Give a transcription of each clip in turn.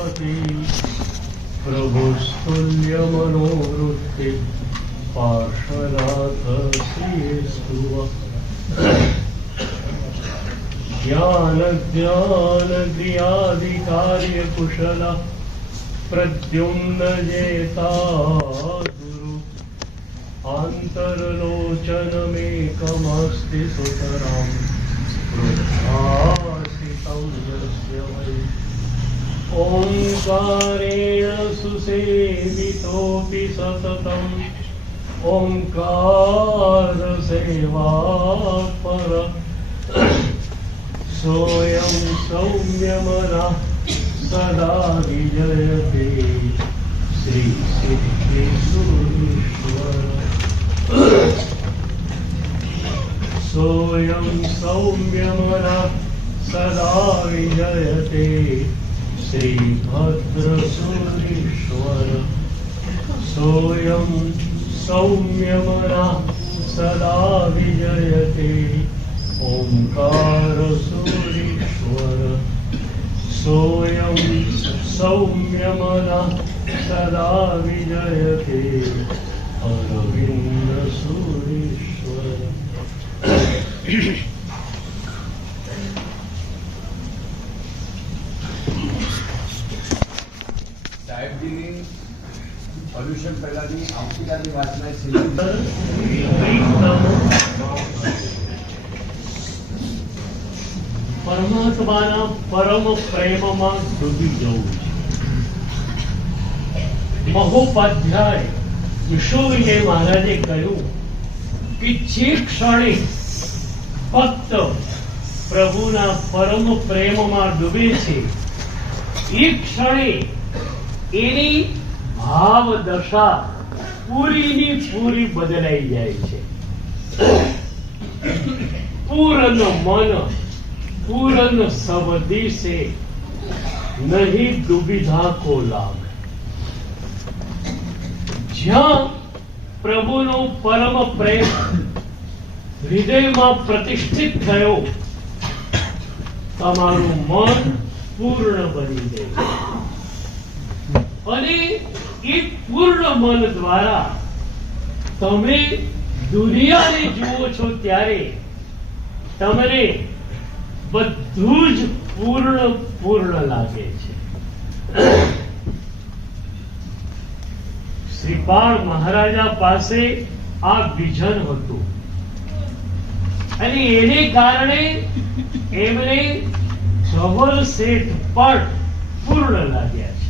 श्रीपति प्रभुस्तुल्य मनोवृत्ति पार्श्वनाथ श्रीस्तुव ज्ञान ज्ञान क्रियाधिकार्य कुशल प्रद्युम्न जेता गुरु आन्तरलोचनमेकमस्ति सुतरां वृद्धासितं यस्य वै ओंकारेण सुसेवितोऽपि सततम् ओंकार सेवापर सोऽयं सौम्यमनः सदा विजयते श्री सिद्धेश्वरेश्वर सोऽयं सौम्यमनः सदा विजयते श्रीभद्रसूरीश्वर सोऽयं सौम्यमनः सदा विजयते ओंकारसूरीश्वर सोऽयं सौम्यमनः सदा विजयते अरविन्दसूरीश्वर સાહેબજીની પર્યુષણ પહેલાની આવતીકાલની વાતના છે. પરમાત્માના પરમ પ્રેમમાં ડૂબી જવું. મહોપાધ્યાય વિશ્વવિજય મહારાજે કહ્યું કે જે ક્ષણે ભક્ત પ્રભુના પરમ પ્રેમમાં ડૂબે છે એ ક્ષણે એની ભાવ દશા પૂરીની પૂરી બદલાઈ જાય છે. પૂર્ણ મન पूरन सबदी से नहीं दुविधा को लाग. જ્યાં પ્રભુનો પરમ પ્રેમ હૃદયમાં પ્રતિષ્ઠિત થયો તમારું મન પૂર્ણ બની જાય અને એ પૂર્ણ મન દ્વારા તમે દુનિયાને જુઓ છો ત્યારે તમને બધું જ પૂર્ણ પૂર્ણ લાગે છે. શ્રીપાળ મહારાજા પાસે આ વિઝન હતું અને એને કારણે એમને ધવલ શેઠ પણ પૂર્ણ લાગ્યા છે.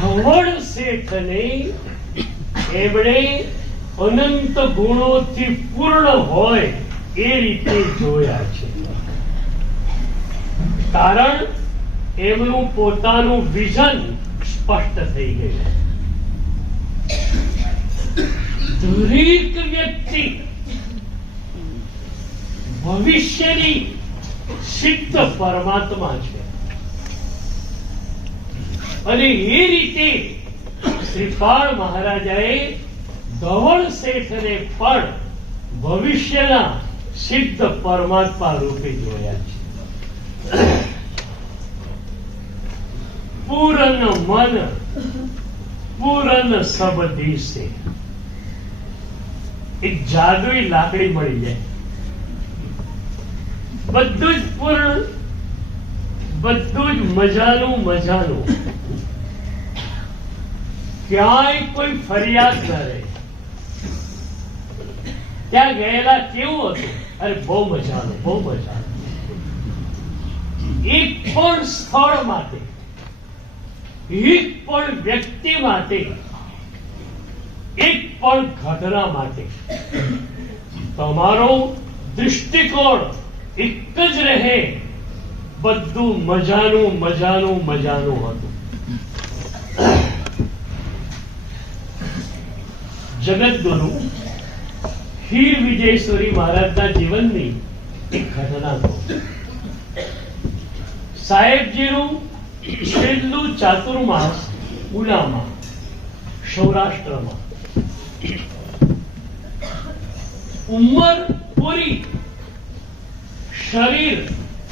ધવલ શેઠને એમણે અનંત ગુણોથી પૂર્ણ હોય એ રીતે જોયા છે. કારણ એમનું પોતાનું વિઝન સ્પષ્ટ થઈ ગયું. દરેક વ્યક્તિ ભવિષ્યની સિદ્ધ પરમાત્મા છે અને એ રીતે શ્રીપાળ મહારાજાએ ધવલ શેઠને પણ ભવિષ્યના સિદ્ધ પરમાત્મા રૂપે જોયા છે. પૂરન મન પૂરન સબદી સે. એક જાદુઈ લાકડી મળી જાય, બધું જ પૂર્ણ, બધું જ મજાનું મજાનું, ક્યાંય કોઈ ફરિયાદ ન રહે. ત્યાં ગયેલા કેવું હતું? અરે બહુ મજાનું, બહુ મજાનું. એક પણ સ્થળ માટે, એક પણ વ્યક્તિ માટે, એક પણ ઘટના માટે તમારો દૃષ્ટિકોણ એક જ રહે. બધું મજાનું મજાનું મજાનું હતું. જગતગુરુ હીર વિજયેશ્વરી મહારાજના જીવનની એક ઘટના કહું. સાહેબજીનું છેલ્લું ચાતુર્માસ ઉનામાં, સૌરાષ્ટ્રમાં. ઉંમર પૂરી, શરીર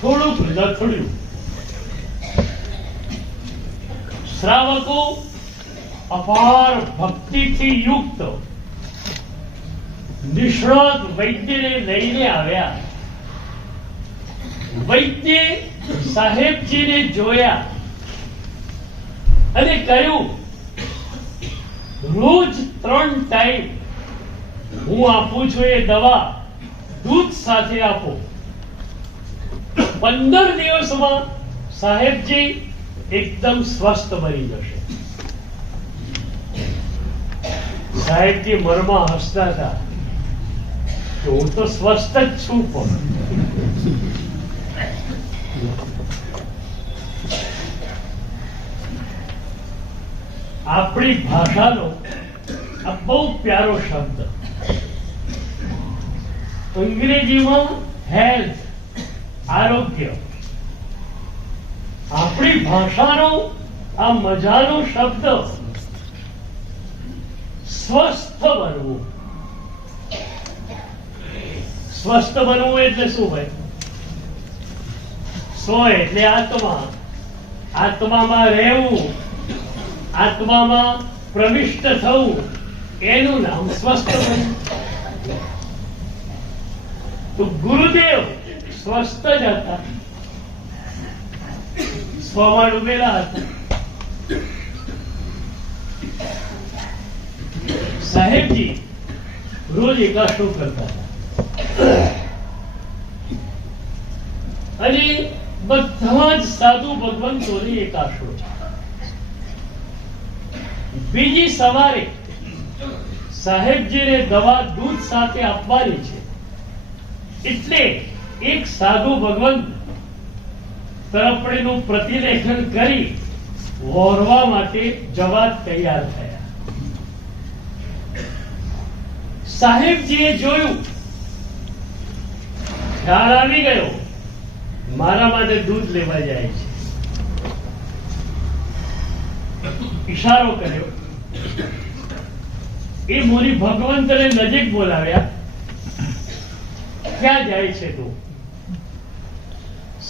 થોડુંક લથડ્યું. શ્રાવકો અપાર ભક્તિથી યુક્ત નિષ્ણાત વૈદ્યને લઈને આવ્યા. વૈદ્ય સાહેબજીને જોયા અને કહ્યું, રોજ 3 ટાઈમ હું આપું છું એ દવા દૂધ સાથે આપો. 15 દિવસમાં સાહેબજી એકદમ સ્વસ્થ બની જશે. સાહેબજી મનમાં હસતા હતા કે હું તો સ્વસ્થ જ છું, પણ આપણી ભાષાનો આ બહુ પ્યારો શબ્દ. અંગ્રેજીમાં હેલ્થ, આરોગ્ય. આપણી ભાષાનો આ મજાનો શબ્દ સ્વસ્થ બનવું. સ્વસ્થ બનવું એટલે શું ભાઈ? સ્વ એટલે આત્મા, આત્મામાં રહેવું, આત્મામાં પ્રવિષ્ટ થવું, એનું નામ સ્વસ્થ બનવું. તો ગુરુદેવ સ્વસ્થ જ હતા, સ્વમાં ડૂબેલા હતા. સાહેબજી રોજ એકાશો કરતા હતા અને બધા જ સાધુ ભગવંતોની એકાશો. બીજી સવારે સાહેબજીને દવા દૂધ સાથે આપવાની છે એટલે એક સાધુ ભગવંત તરફડીનું પ્રતિલેખન કરી વોરવા માટે જવા તૈયાર થયા. સાહેબજીએ જોયું, ખ્યાલ આવી ગયો, મારા માટે દૂધ લેવા જાય છે. ઈશારો કર્યો. એ મુનિ ભગવંતને નજીક બોલાવ્યા. ક્યાં જાય છે તું?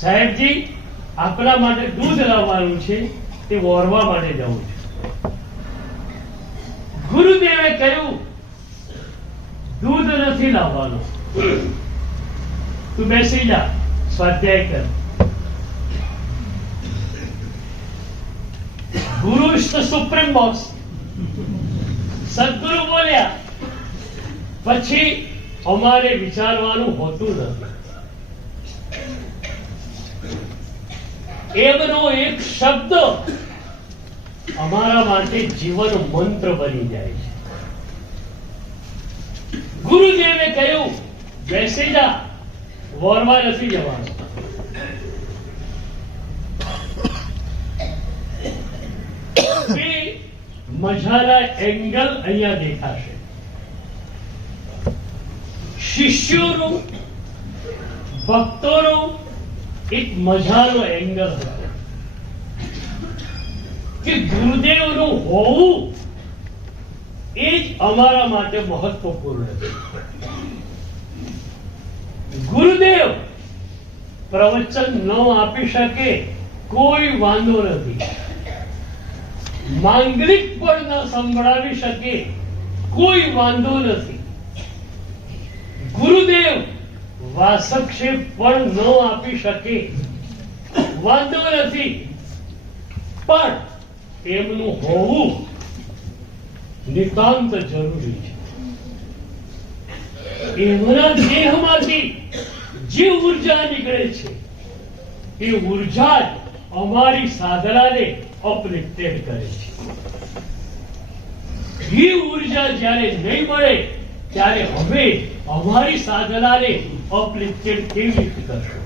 સાહેબજી, આપણા માટે દૂધ લાવવાનું છે, તે વોરવા માટે જવું છે. ગુરુદેવે કહ્યું, દૂધ નથી લાવવાનું, તું બેસી જા, સ્વાધ્યાય કર. ગુરુ ઇઝ ધ સુપ્રીમ બોસ. સદગુરુ બોલ્યા પછી અમારે વિચારવાનું હોતું નથી. એમનો એક શબ્દ અમારા માટે જીવન મંત્ર બની જાય છે. ગુરુદેવે કહ્યું, બેસી જા, વોરવા નથી જવાનું. બે મજાના એંગલ અહીંયા દેખાશે. શિષ્યોનું, ભક્તોનો એક મજાનો એંગલ હતો કે ગુરુદેવનું હોવું એ જ અમારા માટે મહત્વપૂર્ણ છે. ગુરુદેવ પ્રવચન ન આપી શકે કોઈ વાંધો નથી, માંગલિક પણ ન સંભળાવી શકે કોઈ વાંધો નથી, ગુરુદેવ વાસક્ષેપ પણ ન આપી શકે વાંધો નથી, પણ એમનું હોવું નિતાંત જરૂરી છે. એમના દેહમાંથી જે ઉર્જા નીકળે છે એ ઉર્જા જ અમારી સાધનાને અપલિફ્ટેડ કરે છે. એ ઉર્જા જ્યારે નહીં મળે ત્યારે હવે અમારી સાધનાને અપલિફ્ટેડ કેવી રીતે કરશો?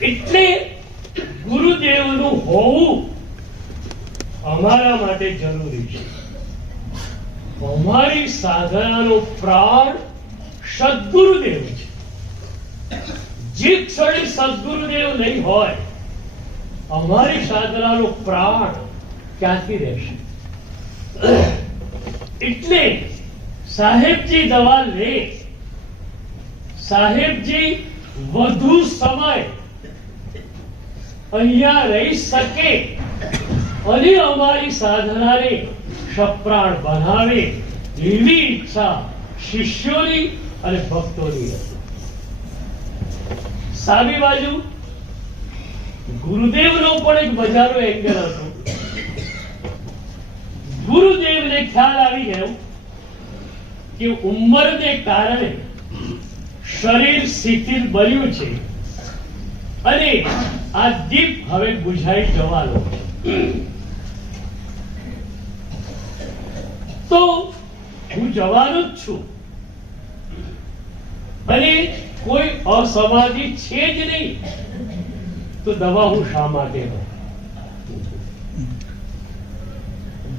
એટલે ગુરુદેવનું હોવું અમારા માટે જરૂરી છે. અમારી સાધનાનો પ્રાણ સદગુરુદેવ છે. જે ક્ષણે સદગુરુદેવ નહીં હોય અમારી સાધનાનો પ્રાણ ક્યાંથી રહેશે? એટલે સાહેબજી દવા લે, સાહેબજી વધુ સમય અહીંયા રહી શકે અને અમારી સાધનાને સપ્રાણ બનાવે એવી ઈચ્છા શિષ્યોની અને ભક્તોની હતી. સામી બાજુ ગુરુદેવનો પણ એક મજાનો એંગલ હતો. ગુરુદેવને ખ્યાલ આવી ગયો કે ઉંમરને કારણે શરીર શિથિલ બન્યું છે અને આ દીપ હવે બુઝાઈ જવાનો છે. તો હું જવાનો જ છું અને કોઈ અસમાધિ છે જ નહીં, તો દવા હું શા માટે લઉં?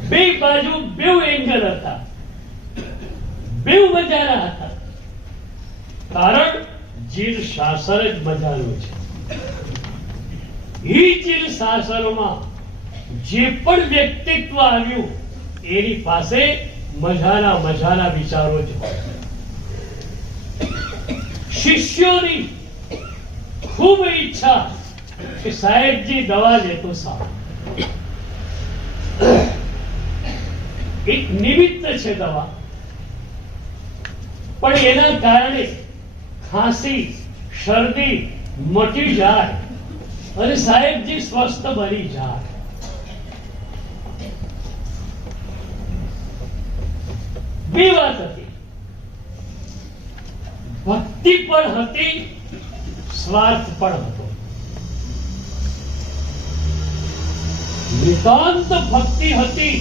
બે બાજુ બે એંગલ હતા, બે મજાના હતા. કારણ જીલ શાસન જ મજાનું છે. એ જીલ શાસનમાં જે પણ વ્યક્તિત્વ આવ્યું એની પાસે મજાના વિચારો જ હોય. શિષ્યોની ખૂબ ઈચ્છા કે સાહેબજી દવા લેતો સારું. એક નિમિત્ત છે દવા, પણ એના કારણે ખાંસી શરદી મટી જાય અને સાહેબજી સ્વસ્થ બની જાય. બે વાત હતી, ભક્તિ પણ હતી, સ્વાર્થ પણ હતો. નિતાંત ભક્તિ હતી.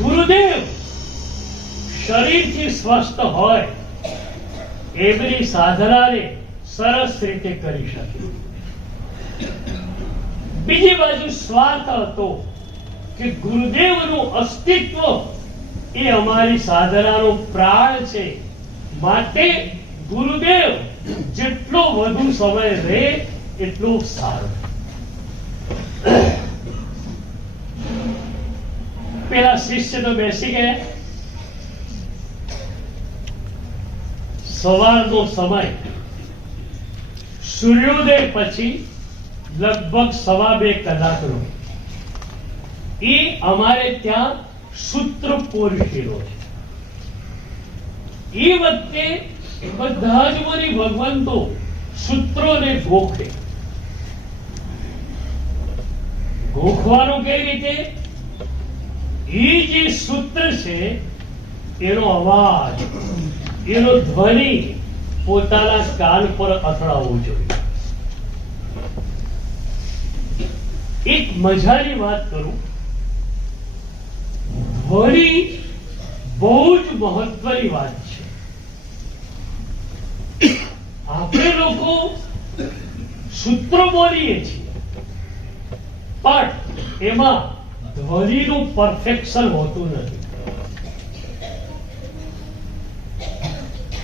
ગુરુદેવ શરીરથી સ્વસ્થ હોય એમની સાધનાને સરસ રીતે કરી શકે. બીજી બાજુ સ્વાર્થ હતો કે ગુરુદેવનું અસ્તિત્વ એ અમારી સાધનાનો પ્રાણ છે, માટે ગુરુદેવ જેટલો વધુ સમય રહે એટલું સારું. પેલા શિષ્ય તો બેસી ગયા. સવારનો સમય, સૂર્યોદય પછી લગભગ 2.25 કલાકનો એ અમારે ત્યાં સૂત્ર પોષેલો છે. એ વખતે બધા જ મુનિ ભગવંતો સૂત્રોને ગોખે. ગોખવાનું કેવી રીતે? એ જે સૂત્ર છે એનો અવાજ, એનો ધ્વનિ પોતાના કાન પર અથડાવવું જોઈએ. એક મજાની વાત કરું, ધ્વનિ બહુ જ મહત્વની વાત છે. આપણે લોકો સૂત્રો બોલીએ છીએ, પણ એમાં ધ્વનિનું પરફેક્શન હોતું નથી.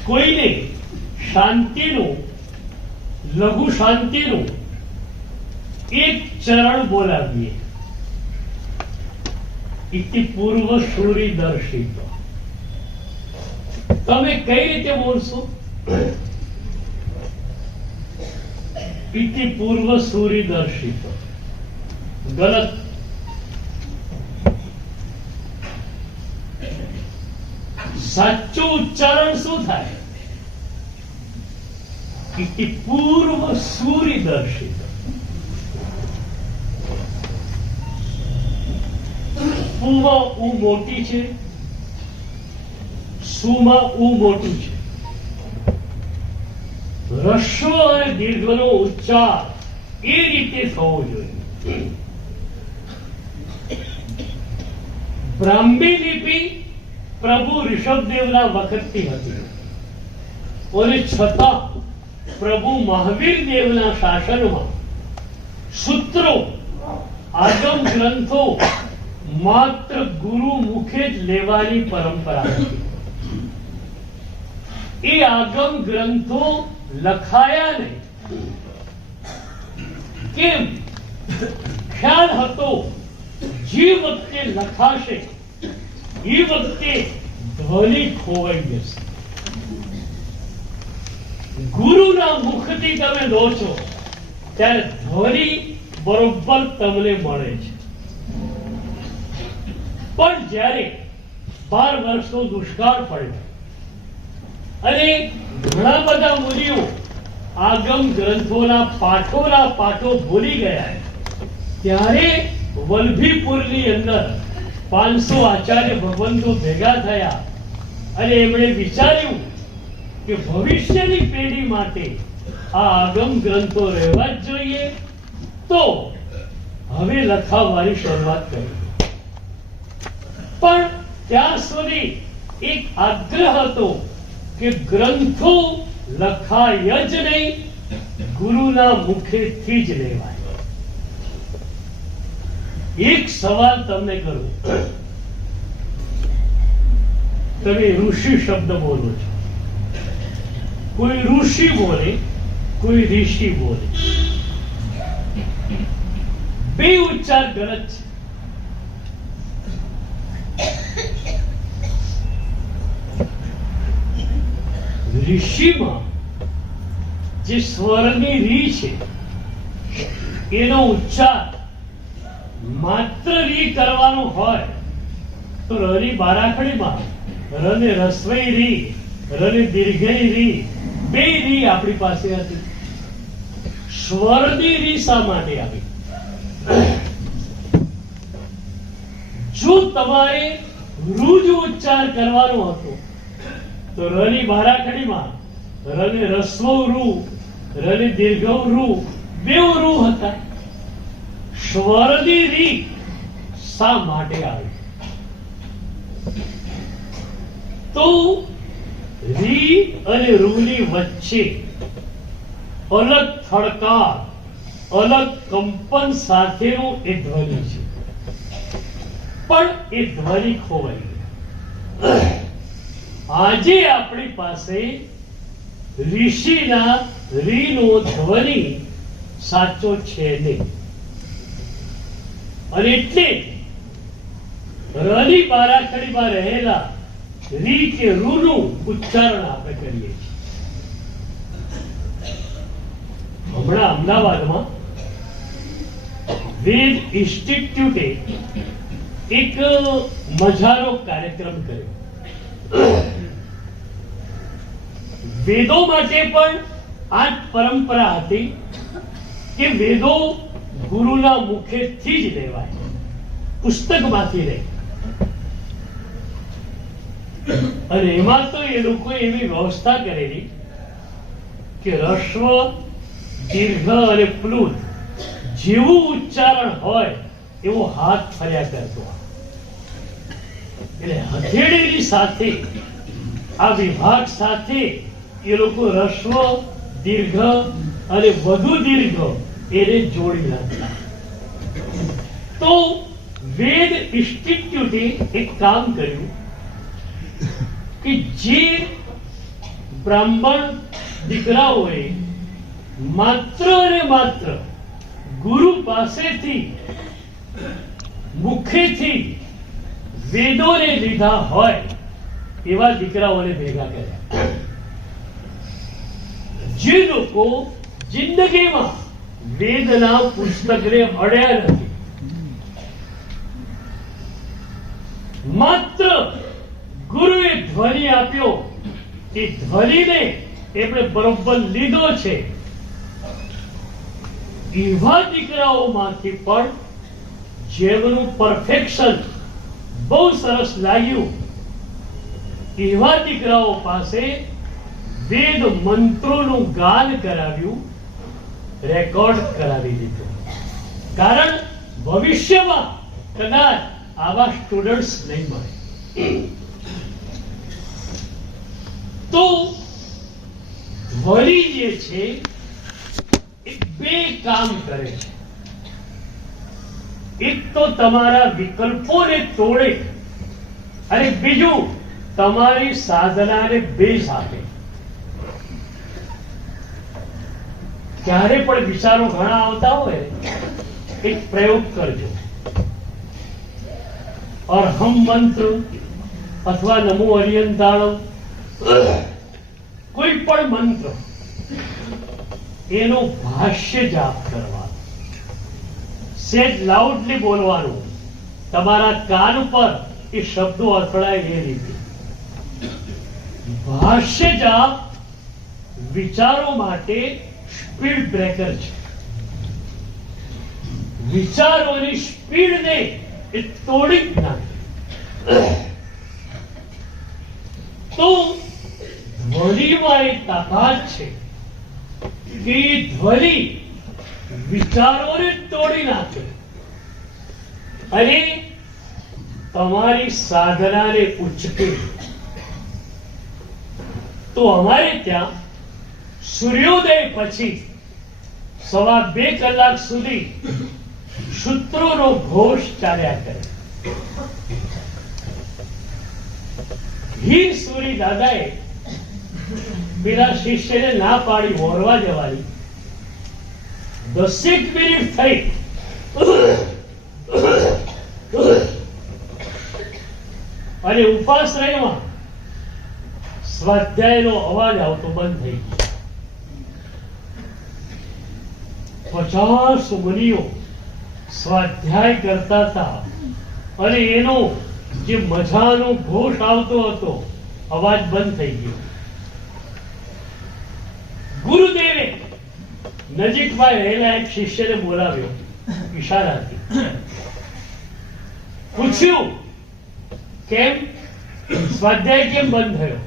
કોઈને શાંતિનું, લઘુ શાંતિનું એક ચરણ બોલાવીએ, ઇતિ પૂર્વ સૂરી દર્શિત. તમે કઈ રીતે બોલશો? ઇતિ પૂર્વ સૂરી દર્શિત. ગલત. સાચું ઉચ્ચારણ શું થાય? ઇતિ પૂર્વ સૂરી દર્શિત. પૂમાં ઉ મોટી છે, સુમાં ઉ મોટું છે. રસ્વ અને દીર્ઘનો ઉચ્ચાર એ રીતે થવો જોઈએ. બ્રાહ્મી લિપિ પ્રભુ ઋષભદેવના વખતથી હતી અને છતાં પ્રભુ મહાવીર દેવના શાસનમાં સૂત્રો, આગમ ગ્રંથો માત્ર ગુરુ મુખે જ લેવાની પરંપરા હતી. એ આગમ ગ્રંથો લખાયા ને કેમ? ખ્યાલ હતો જે વખતે લખાશે એ વખતે ધ્વનિ ખોવાઈ જશે. ગુરુના મુખથી તમે લો છો ત્યારે ધ્વનિ બરોબર તમને મળે છે. પણ જ્યારે 12 વર્ષનો દુષ્કાળ પડ્યો અને ઘણા બધા મુનિઓ આગમ ગ્રંથોના પાઠો ભૂલી ગયા, ત્યારે વલ્લભીપુરની અંદર 500 આચાર્ય ભગવંતો ભેગા થયા અને એમણે વિચાર્યું કે ભવિષ્યની પેઢી માટે આ આગમ ગ્રંથો રહેવા જ જોઈએ, તો હવે લખાવવાની શરૂઆત કરી. પણ ત્યાં સુધી એક આગ્રહ હતો કે ગ્રંથો લખાય જ નહીં, ગુરુના મુખેથી જ લેવાય. એક સવાલ તમને કરું, તમે ઋષિ શબ્દ બોલો છો, કોઈ ઋષિ બોલે, કોઈ ઋષિ બોલે, બે ઉચ્ચાર ગલત છે. ઋષિમાં જે સ્વરની રી છે એનો ઉચ્ચાર માત્ર રી કરવાનો હોય તો રની બારાખડીમાં રને રસ્વઈ રી, રને દીર્ઘઈ રી, બે રી આપણી પાસે હતી. સ્વરની રી શા માટે આવી? જો તમારે રૂજ ઉચ્ચાર કરવાનો હતો તો રની બારાખડીમાં રને રસ્વ રૂ, રને દીર્ઘ રૂ, બે રૂ હતા. સ્વરની રી શા માટે આવી? તો રી અને રૂની વચ્ચે અલગ થડકાર, અલગ કંપન સાથેનું એ ધ્વનિ છે, પણ એ ધ્વનિ ખોવાઈ ગઈ. આજે આપણી પાસે ઋષિના રીનો ધ્વનિ સાચો છે નહીં, અને એટલે રની બારાખડીમાં રહેલા રી કે રૂનું ઉચ્ચારણ આપણે કરીએ છીએ. હમણાં અમદાવાદમાં વેદ ઇન્સ્ટિટ્યૂટે એક મજાનો કાર્યક્રમ કર્યો. વેદો માટે પણ આ જ પરંપરા હતી કે વેદો ગુરુના મુખેથી જ લેવાય, પુસ્તકમાંથી નહીં. અને એમાં તો એ લોકોએ એવી વ્યવસ્થા કરેલી કે રસ્વ, દીર્ઘ અને પ્લુત જેવું ઉચ્ચારણ હોય એવો હાથ ફર્યા કરતો. એટલે હથેળીની સાથે આ વિભાગ સાથે એ લોકો રસ્વ, દીર્ઘ અને વધુ દીર્ઘ એને જોડી નાખતા. તો વેદ ઇન્સ્ટિટ્યૂટે એક કામ કર્યું કે જે બ્રાહ્મણ દીકરાઓએ માત્ર ને માત્ર ગુરુ પાસેથી મુખેથી વેદોને લીધા હોય એવા દીકરાઓને ભેગા કર્યા. જે લોકો જિંદગીમાં વેદના પુસ્તકને અડ્યા નથી, માત્ર ગુરુએ ધ્વનિ આપ્યો, એ ધ્વનિને એમણે બરોબર લીધો છે, એવા દીકરાઓમાંથી પણ જેમનું પરફેક્શન બહુ સરસ લાગ્યું, એવા દીકરાઓ પાસે વેદ મંત્રોનું ગાન કરાવ્યું, રેકોર્ડ કરાવી દીધું. કારણ ભવિષ્યમાં કદાચ આવા સ્ટુડન્ટ્સ નહીં મળે. તો ધ્વનિ જે છે એ બે કામ કરે છે. એક તો તમારા વિકલ્પોને તોડે અને બીજું તમારી સાધનાને બેઝ આપે. ક્યારે પણ વિચારો ઘણા આવતા હોય, એક પ્રયોગ કરજો. અર્હમ મંત્ર અથવા નમો અરિયંતાણમ, કોઈ પણ મંત્ર એનું ભાષ્ય જાપ કરવાનું, સેજ લાઉડલી બોલવાનું, તમારા કાન પર એ શબ્દો અથડાય એ રીતે. ભાષ્ય જાપ વિચારો માટે સ્પીડ બ્રેકર છે. વિચારોની સ્પીડને એ તોડી જ નાખે. તો ધ્વનિમાં એ તાકાત છે કે એ ધ્વનિ વિચારોને તોડી નાખે અને તમારી સાધનાને ઉચકે. તો અમારે ત્યાં સૂર્યોદય પછી 2.25 કલાક સુધી સૂત્રોનો ઘોષ ચાલ્યા કરે. હીર સૂરી દાદાએ પેલા શિષ્યને ના પાડી વોરવા જવાની. 10 મિનિટ થઈ અને ઉપાશ્રયમાં સ્વાધ્યાયનો અવાજ આવતો બંધ થઈ ગયો. 50 મુનિઓ સ્વાધ્યાય કરતા હતા અને એનો જે મજાનો ઘોષ આવતો હતો, અવાજ બંધ થઈ ગયો. ગુરુદેવે નજીકમાં રહેલા એક શિષ્યને બોલાવ્યો ઈશારાથી. પૂછ્યું, કેમ સ્વાધ્યાય કેમ બંધ થયો?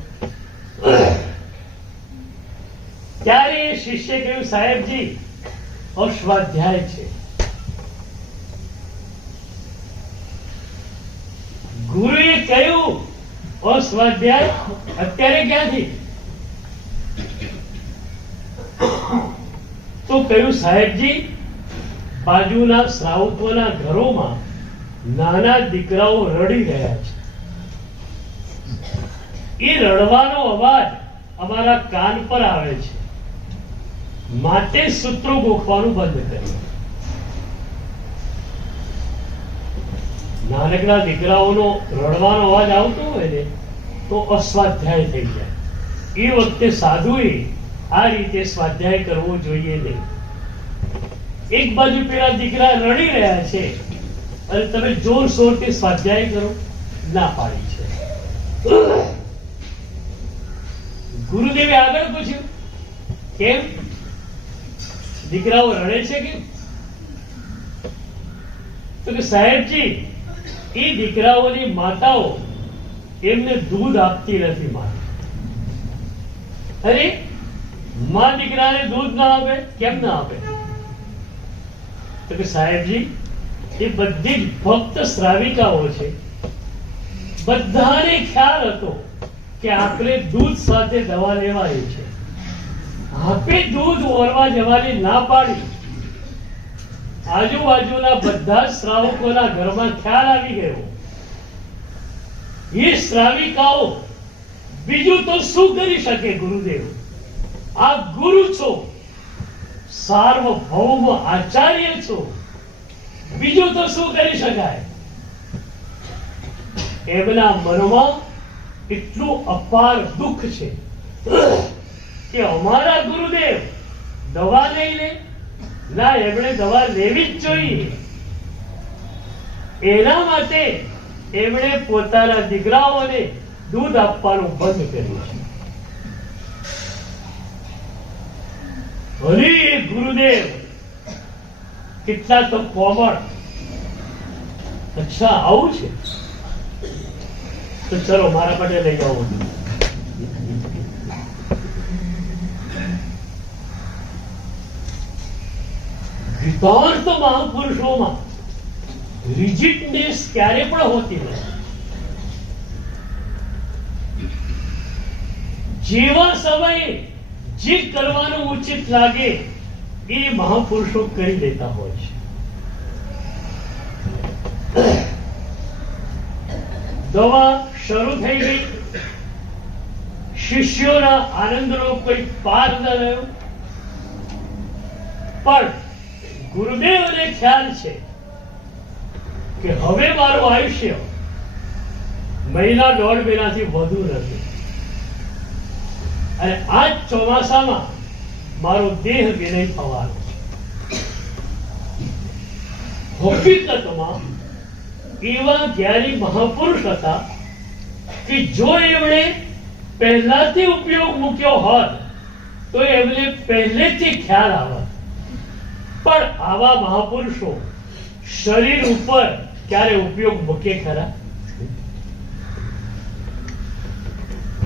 ત્યારે એ શિષ્ય કહ્યું, સાહેબજી અસ્વાધ્યાય છે. ગુરુએ કહ્યું, અસ્વાધ્યાય અત્યારે ક્યાંથી? તો કહ્યું, સાહેબજી બાજુના શ્રાવકોના ઘરોમાં નાના દીકરાઓ રડી રહ્યા છે. એ રડવાનો અવાજ અમારા કાન પર આવે છે, માટે સૂત્રો ગોખવાનું બંધ કર્યું. નાનકડા દીકરાઓનો રડવાનો અવાજ આવતો હોય ને તો અસ્વાધ્યાય થઈ જાય. એ વખતે સાધુએ આ રીતે સ્વાધ્યાય કરવો જોઈએ નહીં. એક બાજુ પેલા દીકરા રડી રહ્યા છે અને તમે જોરશોરથી સ્વાધ્યાય કરો, ના પાડી છે. ગુરુદેવે આગળ પૂછ્યું, કેમ દીકરાઓ રડે છે? કેમ? તો કે સાહેબજી એ દીકરાઓની માતાઓ એમને દૂધ આપતી નથી. અરે માં દીકરાને દૂધ ના આપે, કેમ ના આપે? તો કે સાહેબજી એ બધી જ ભક્ત શ્રાવિકાઓ છે. બધાને ખ્યાલ હતો કે આપણે દૂધ સાથે દવા લેવાની છે. આપે દૂધ ઓરવા જવાની ના પાડી. આજુબાજુના બધા શ્રાવકોના ઘરમાં ખ્યાલ આવી ગયો. એ શ્રાવિકાઓ બીજું તો શું કરી શકે? ગુરુદેવ આપ ગુરુ છો, સાર્વભૌમ આચાર્ય છો, બીજું તો શું કરી શકાય? એમના મનમાં એટલું અપાર દુઃખ છે કે અમારા ગુરુદેવ દવા નહીં લે. ના, એમણે દવા લેવી જ જોઈએ. એના માટે એમણે પોતાના દીકરાઓને દૂધ આપવાનું બંધ કર્યું છે. ભલે ગુરુદેવ કેટલા તો કોમળ. અચ્છા આવું છે, તો ચલો મારા માટે લઈ આવો. વિદ્વાન મહાપુરુષોમાં રિજિડનેસ ક્યારે પણ હોતી નથી. જેવા સમયે જે કરવાનું ઉચિત લાગે એ મહાપુરુષો કરી દેતા હોય છે. દવા શરૂ થઈ ગઈ. શિષ્યોના આનંદનો કોઈ પાર ન રહ્યો. પણ ગુરુદેવને ખ્યાલ છે કે હવે મારું આયુષ્ય મહિના 1.5 મહિનાથી વધુ નથી. અને આ ચોમાસામાં મારો દેહ વિનય થવાનો. હકીકતમાં એવા જ્ઞાની મહાપુરુષ હતા કે જો એમણે પહેલાથી ઉપયોગ મૂક્યો હોત તો એમને પહેલેથી ખ્યાલ આવત. પણ આવા મહાપુરુષો શરીર ઉપર ક્યારે ઉપયોગ મૂકે ખરા?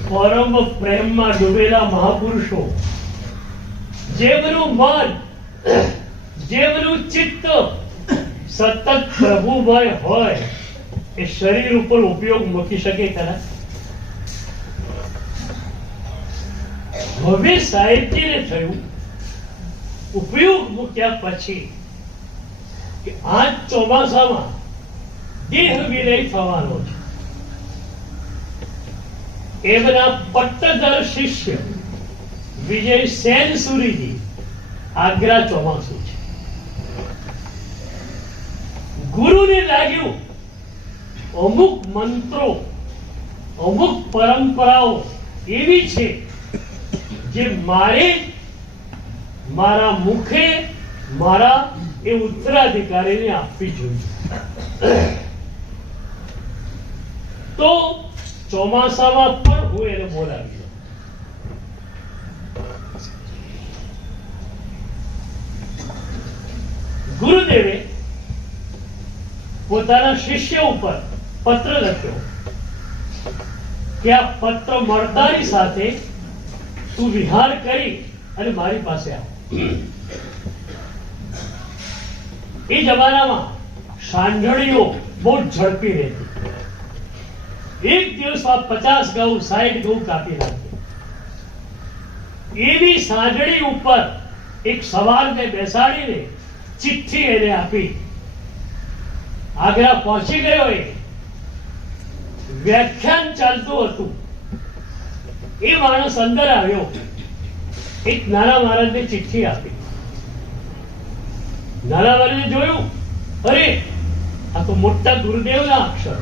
પરમ પ્રેમમાં ડૂબેલા મહાપુરુષો, જેમનું મન, જેમનું ચિત્ત સતત પ્રભુમય હોય, એ શરીર ઉપર ઉપયોગ મૂકી શકે ખરા? હવે સાહેબજીને થયું ઉપયોગ મૂક્યા પછી કે આ ચોમાસામાં દેહ વિનય થવાનો છે. એમના પટ્ટધર શિષ્ય વિજય સેન સુરીજી આગ્રા ચોમાસું છે. ગુરુને લાગ્યું અમુક મંત્રો, અમુક પરંપરાઓ એવી છે જે મારે મારા મુખે મારા એ ઉત્તરાધિકારીને આપવી જોઈએ. તો ચોમાસામાં પણ હું એને બોલાવી. ગુરુદેવે પોતાના શિષ્ય ઉપર પત્ર લખ્યો કે આ પત્ર મળતાની સાથે તું વિહાર કરી અને મારી પાસે આવ. એ જમાનામાં સાંજળીઓ બહુ ઝડપી રહેતી. એક દિવસમાં 50 ઘઉં 60 ઘઉં કાપી નાખે. એવી સાંજળી ઉપર એક સવારને બેસાડીને ચિઠ્ઠી એને આપી. આગ્રા પહોંચી ગયો. એ વ્યાખ્યાન ચાલતું હતું. એ માણસ અંદર આવ્યો, એક નાના મહારાજને ચિઠ્ઠી આપી. નાના મહારાજે જોયું, અરે આ તો મોટા ગુરુદેવના અક્ષર.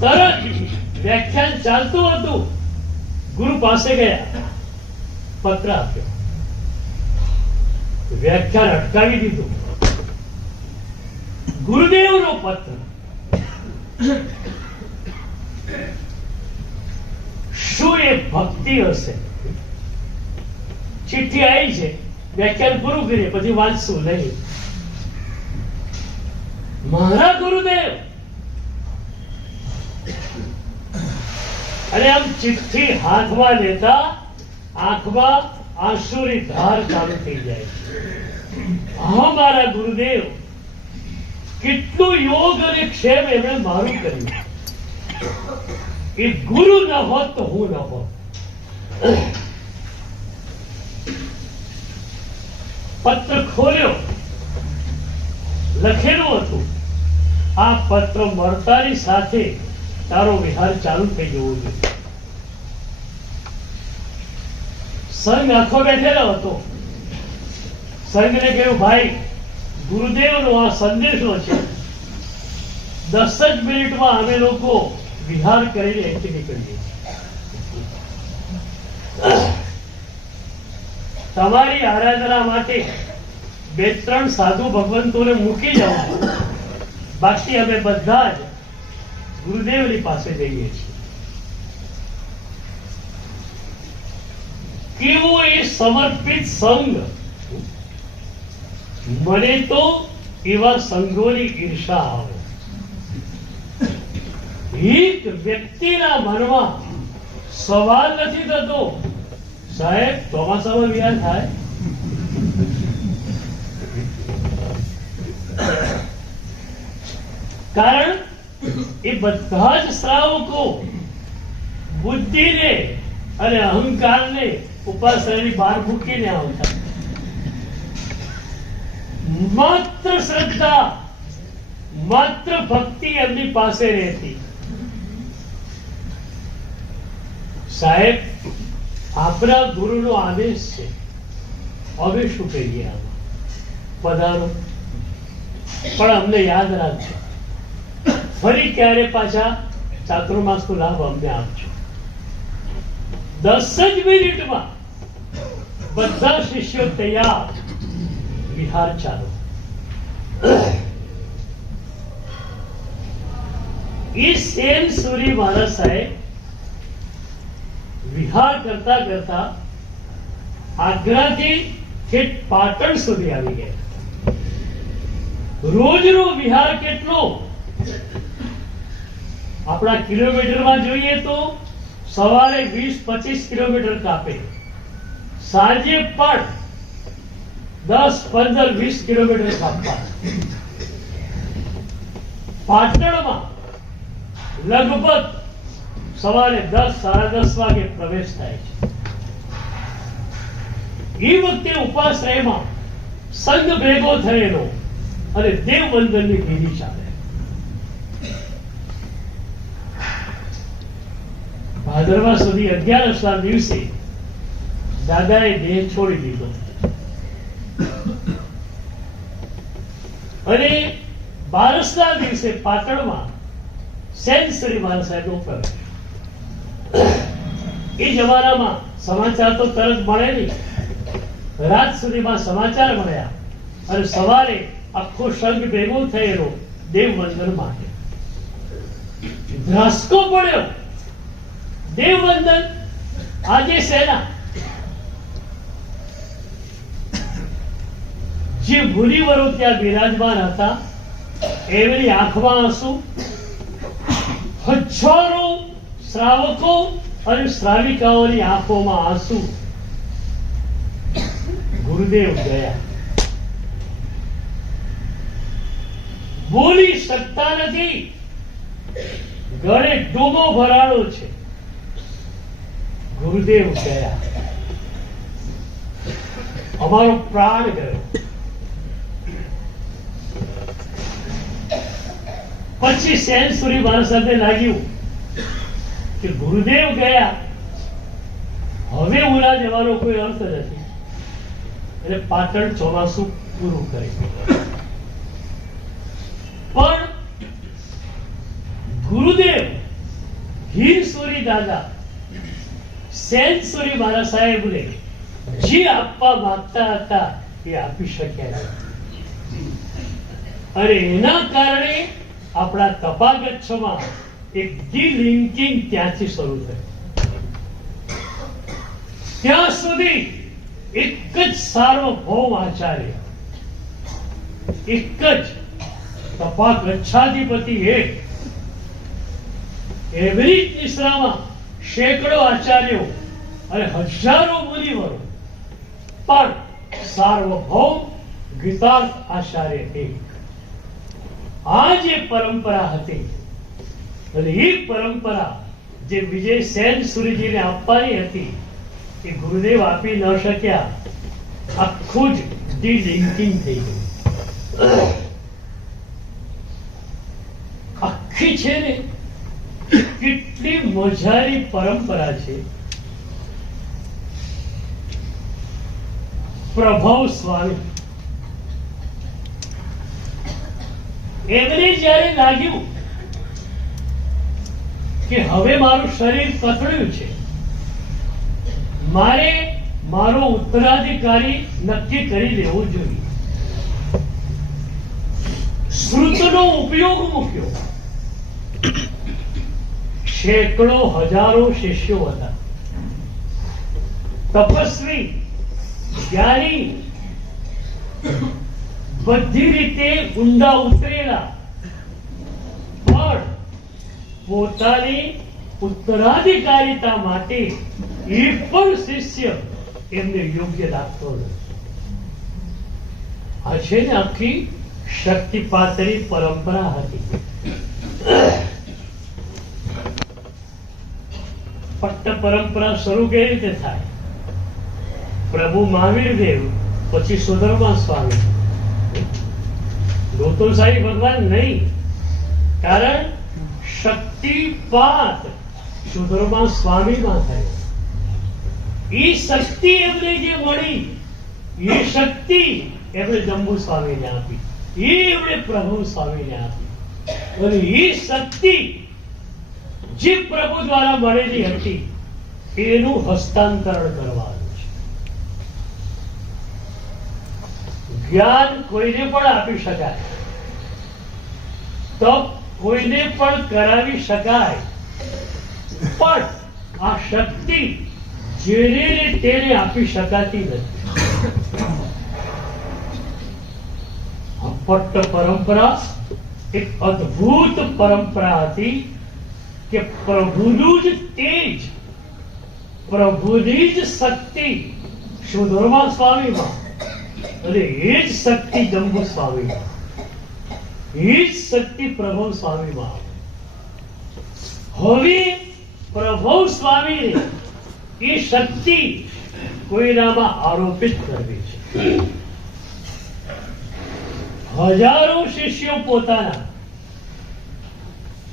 તરત વ્યાખ્યાન ચાલતું હતું, ગુરુ પાસે ગયા, પત્ર આપ્યો. વ્યાખ્યાન અટકાવી દીધું. ગુરુદેવનો પત્ર. શું એ ભક્તિ હશે? ચિઠ્ઠી આવી છે, વ્યાખ્યાન પૂરું કરીએ પછી વાંચશું નહીં. મારા ગુરુદેવ. અને આમ ચિઠ્ઠી હાથમાં લેતા આંખમાં આંસુની ધાર ચાલુ થઈ જાય. હા મારા ગુરુદેવ, કેટલું યોગ અને ક્ષેમ એમણે મારું કર્યું. એ ગુરુ ન હોત તો હું ન હોત. પત્ર ખોલ્યો, લખેલું હતું, આ પત્ર મળતાની સાથે તારો વિહાર ચાલુ થઈ જવો જોઈએ. સંઘ આખો બેઠેલો હતો. સંઘને કહ્યું, ભાઈ ગુરુદેવનો આ સંદેશો છે, 10 જ મિનિટમાં અમે લોકો વિહાર કરીને અહીંથી નીકળીએ. તમારી આરાધના માટે 2-3 સાધુ ભગવંતોને મૂકી જાઓ, બાકી અમે બધા જ ગુરુદેવની પાસે જઈએ છીએ. કેવો એ સમર્પિત સંઘ! મને તો એવા સંઘોની ઈર્ષા આવે. એક વ્યક્તિના મનમાં સવાલ નથી થતો, સાહેબ ચોમાસામાં વિહાર થાય? કારણ એ બધા જ શ્રાવકો બુદ્ધિને અને અહંકારને ઉપાસનાની બહાર મૂકીને આવતા. માત્ર શ્રદ્ધા, માત્ર ભક્તિ એમની પાસે રહેતી. સાહેબ આપણા ગુરુનો આદેશ છે, હવે શું કહીએ? આમાં પધારો, પણ અમને યાદ રાખજો, ફરી ક્યારે પાછા ચાતુર્માસનો લાભ અમને આપજો. 10 જ મિનિટમાં બધા શિષ્યો તૈયાર, વિહાર ચાલુ. એ સેન સુરી મહારાજ સાહેબ વિહાર કરતા કરતા આગ્રાથી ઠેઠ પાટણ સુધી આવી ગયા. રોજનો વિહાર કેટલો? આપણા કિલોમીટરમાં જોઈએ તો સવારે 20-25 કિલોમીટર કાપે, સાંજે પણ 10-15-20 કિલોમીટર કાપવા. પાટણમાં લગભગ સવારે 10-10:30 વાગે પ્રવેશ થાય છે. એ વખતે ઉપાશ્રયમાં સંઘ ભેગો થયેલો અને દેવવંદનની વિધિ ચાલે. ભાદરવા સુધી 11ના દિવસે દાદાએ દેહ છોડી દીધો અને 12ના દિવસે પાટણમાં સેન શ્રી મહારાજ સાહેબનો પ્રવેશ. એ જમાનામાં સમાચાર તો તરત મળે નહીં. રાત સુધીમાં સમાચાર મળ્યા અને સવારે આખો સંઘ ભેગો થયેલો દેવવંદન માટે. ધ્રાસકો પડ્યો. દેવવંદન આજે સેના જે મુનિવરો ત્યાં બિરાજમાન હતા એમની આંખમાં આંસુ, હજારો શ્રાવકો અને શ્રાવિકાઓની આંખોમાં આંસુ. ગુરુદેવ ગયા, બોલી શકતા નથી, ગળે ડૂમો ભરાણો છે. ગુરુદેવ ગયા, અમારો પ્રાણ ગયો. પછી સેન સુરી મહારાજ સાથે લાગ્યું કે ગુરુદેવ ગયા, હવે ઉના જવાનો કોઈ અર્થ નથી. એટલે પાટણ ચોમાસું પૂરું કરી. પણ ગુરુદેવ હીર સુરી દાદા સેન સુરી મહારાજ સાહેબને જે આપવા માંગતા હતા એ આપી શક્યા નહીં. અને એના કારણે આપણા તપાગચ્છમાં એક ડિલિંકિંગ ત્યાંથી શરૂ થયું. ત્યાં સુધી એક જ સાર્વભૌમ આચાર્ય, એક જ તપાગચ્છાધિપતિ, એક એવરી નિશ્રામાં સેંકડો આચાર્યો અને હજારો મુનિવરો, પણ સાર્વભૌમ ગીતાર્થ આચાર્ય એક. આ જે પરંપરા હતી અને એ પરંપરા જે વિજય સેન સુરીજીને આપવાની હતી એ ગુરુદેવ આપી ન શક્યા. આખું જ ડિલિંકિંગ થઈ ગયું. આખી છે ને કેટલી મજાની પરંપરા છે. પ્રભાવ સ્વામી એમને જ્યારે લાગ્યું કે હવે મારું શરીર કથળ્યું છે, મારે મારો ઉત્તરાધિકારી નક્કી કરી લેવો જોઈએ. શ્રુતનો ઉપયોગ મૂક્યો. સેંકડો હજારો શિષ્યો હતા, તપસ્વી, જ્ઞાની, બધી રીતે ઊંડા ઉતરેલા, પણ પોતાની ઉત્તરાધિકારીતા માટે એ પણ શિષ્ય એમને યોગ્ય લાગતો નથી. આ છે ને આખી શક્તિપાતળી પરંપરા હતી. પટ્ટ પરંપરા શરૂ કેવી રીતે થાય? પ્રભુ મહાવીર દેવ, પછી સુધર્મા સ્વામી, ગૌતમ સાઈ ભગવાન નહીં. કારણ શક્તિપાત સુધર્મા સ્વામીમાં થયો. એ શક્તિ એમને જે મળી, એ શક્તિ એમણે જંબુ સ્વામીને આપી, એ એમણે પ્રભુ સ્વામીને આપી. અને એ શક્તિ જે પ્રભુ દ્વારા મળેલી હતી એનું હસ્તાંતરણ કરવાનું છે. જ્ઞાન કોઈને પણ આપી શકાય, તપ કોઈને પણ કરાવી શકાય, પણ આ શક્તિ જેને ને તેને આપી શકાતી નથી. આ પટ્ટ પરંપરા એક અદ્ભુત પરંપરા હતી કે પ્રભુનું જ તેજ, પ્રભુની જ શક્તિ સુધર્મા સ્વામીમાં, અને એ જ શક્તિ જંબુ સ્વામીમાં, એ જ શક્તિ પ્રભુ સ્વામીમાં. હવે પ્રભુ સ્વામીને એ શક્તિ કોઈનામાં આરોપિત કરવી છે. હજારો શિષ્યો પોતાના,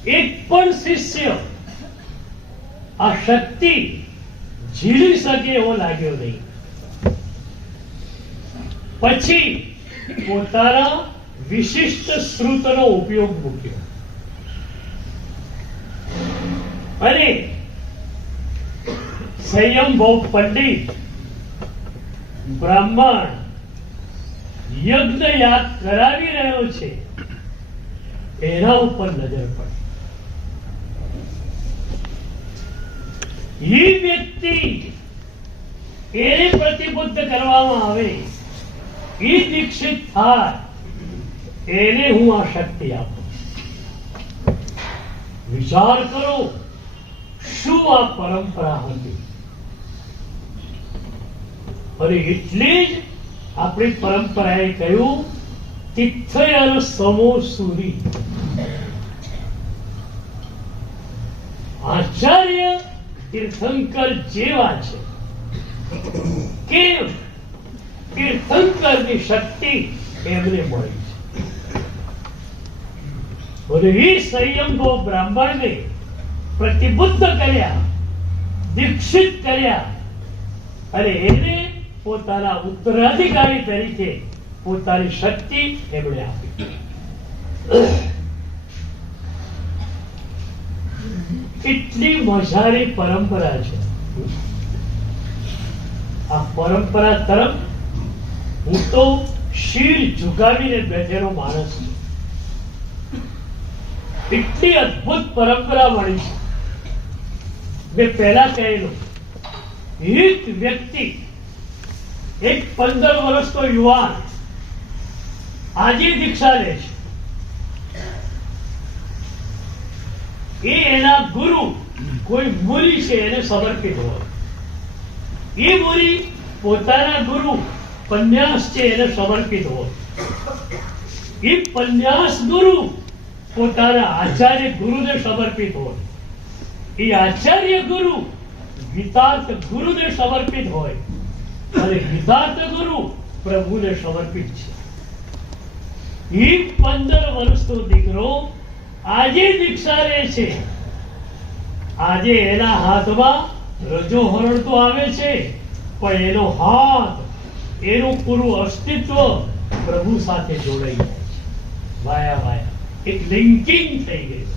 એક પણ શિષ્ય આ શક્તિ ઝીલી શકે એવો લાગ્યો નહીં. પછી પોતાના વિશિષ્ટ શ્રુતનો ઉપયોગ મૂક્યો અને સંયમભાવ પંડિત બ્રાહ્મણ યજ્ઞ યાદ કરાવી રહ્યો છે એના ઉપર નજર પડી. એ વ્યક્તિ એને પ્રતિબુદ્ધ કરવામાં આવે, એ દીક્ષિત થાય, એને હું આ શક્તિ આપું. વિચાર કરો શું આ પરંપરા હતી. અને એટલે જ આપણી પરંપરાએ કહ્યું તિથયર સમો સુરી. આચાર્ય તીર્થંકર જેવા છે. કેમ? તીર્થંકરની શક્તિ એમને મળી છે. અને એ સંયમો બ્રાહ્મણને પ્રતિબુદ્ધ કર્યા, દીક્ષિત કર્યા, અને એને પોતાના ઉત્તરાધિકારી તરીકે પોતાની શક્તિ એમણે આપી. કેટલી મજાની પરંપરા છે. આ પરંપરા તરફ હું તો શીર ઝુકાવીને બેઠેલો માણસ છું. એટલી અદ્ભુત પરંપરા મળી છે. મેં પહેલા કહેલું, એક વ્યક્તિ, એક 15 વર્ષનો યુવાન આજે દીક્ષા લે છે. એ એના ગુરુ કોઈ મુનિ છે એને સમર્પિત હોય. એ મુનિ પોતાના ગુરુ પન્યાસ છે એને સમર્પિત હોય. એ પન્યાસ ગુરુ પોતાના આચાર્ય ગુરુને સમર્પિત હોય. એ આચાર્ય ગુરુ ગીતાર્થ ગુરુને સમર્પિત હોય, અને ગીતાર્થ ગુરુ પ્રભુને સમર્પિત છે. એ 15 વર્ષનો દીકરો આજે દીક્ષા લે છે. આજે એના હાથમાં રજો હરણ તો આવે છે, પણ એનો હાથ, એનું પૂરું અસ્તિત્વ પ્રભુ સાથે જોડાઈ જાય છે. વાયા વાયા એક લિંકિંગ થઈ ગયું.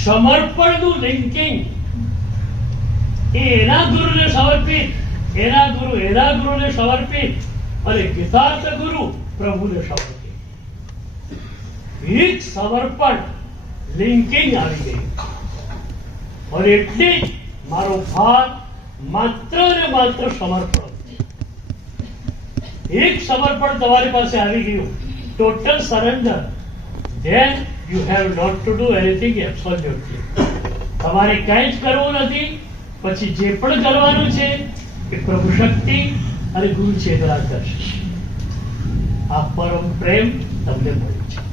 સમર્પણનું લિંકિંગ. એ એના ગુરુને સમર્પિત, એના ગુરુ એના ગુરુને સમર્પિત, અને ગીતાર્થ ગુરુ પ્રભુને સમર્પિત. એક સમર્પણ લિંકિંગ આવી ગયું. અને એટલે જ મારો ભાર માત્ર ને માત્ર સમર્પણ. એક સમર્પણ તમારી પાસે આવી ગયું, total surrender, then you have not to do anything absolutely. તમારે કંઈ જ કરવું નથી. પછી જે પણ કરવાનું છે એ પ્રભુ શક્તિ અને ગુરુ ચેતના કરશે. આ પરમ પ્રેમ તમને મળ્યું છે.